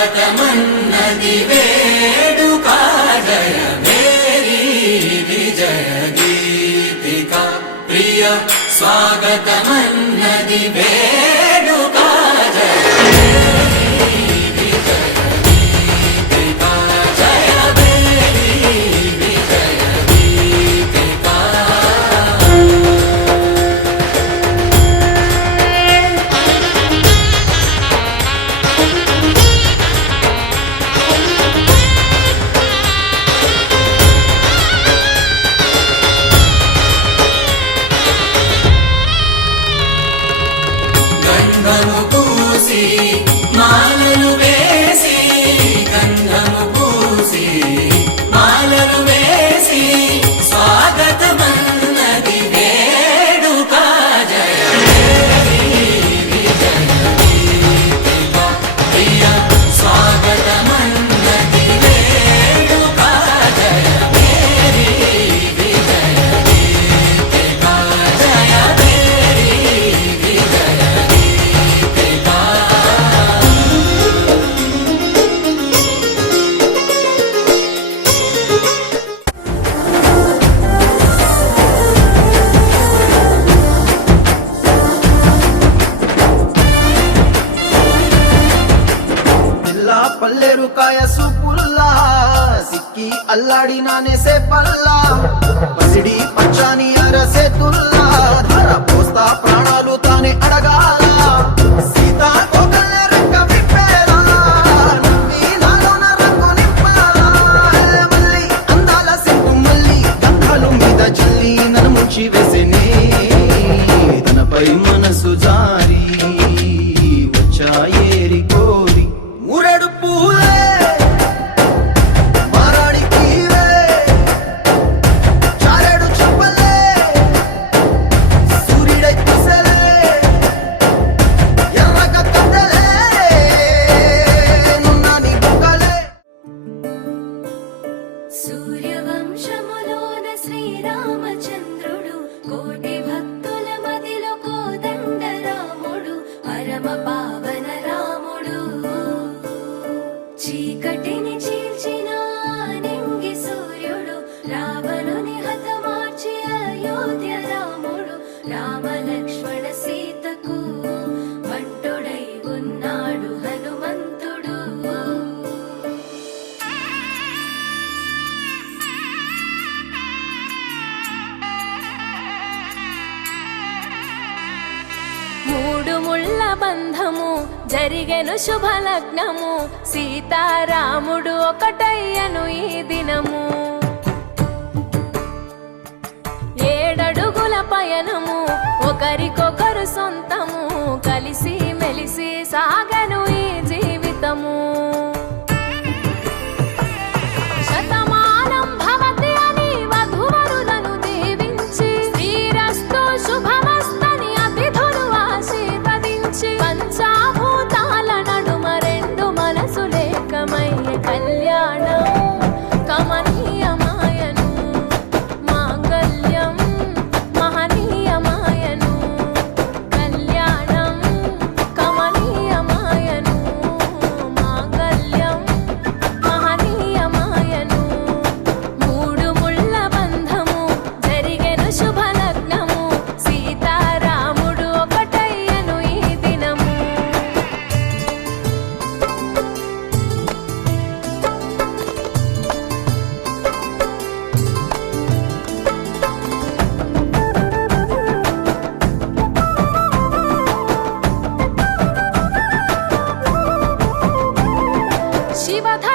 स्वागतमन्नदि वेडुका जय मेरी विजय गीतिका प्रिय स्वागतमन्नदि वेडुका जय పల్లెరుకాయ సూపుల్లా సిక్కి అల్లాడినానే సే పల్లా పసిడి పచ్చాని అరసే తుల్లా ధర పోస్తా ప్రాణాలు తానే అడగాల సీతా కోకల్ల రెక్క విప్పేలా నవ్వి నాలోన రంగు నింపాలా మల్లి అందాల సింపు మల్లి గంధాలు మీద జల్లి నన్ను ముంచి వేసేనే తనపై మనసు జారి వచ్చా ఏరి కోరి మురడు పూలే మారాడి కీవే చారేడు చెప్పలే సూర్యుడై కుసలే ఎర్రగ కట్టలే నున్నాని బుక్కలే సూర్యవంశములోన శ్రీరామచంద్రుడు కోటి భక్తుల మదిలో కోదండ రాముడు పరమ పావన రాముడు చీకటిని చీల్చిన నింగి సూర్యుడు రావణుని హతమార్చి అయోధ్య రాముడు రామ లక్ష్మణ సీతకు మంటుడై ఉన్నాడు హనుమంతుడు మూడు ముళ్ళ బంధము జరిగెను శుభలగ్నము సీతారాముడు ఒకటయ్యను ఈ దినము. 7 అడుగుల పయనము ఒకరికొకరు సొంతము కలిసి మెలిసి సాగను ఈ జీవితము. శతమానం భవతి అని వధూవరులను దీవించి శ్రీరస్తు శుభమస్తని అతిథులు ఆశీర్వదించి పంచాభూతాల నడుమ 2 మనసులేకమయ్యే కళ్యాణం కమనీయమాయను మాంగళ్యం మహనీయమాయను. కళ్యాణం కమనీయమాయను మాంగళ్యం మహనీయమాయను. 3 ముళ్ళ బంధము జరిగెను శుభలగ్నము సీతారాముడు ఒకటయ్యను ఈ దినము. శివధ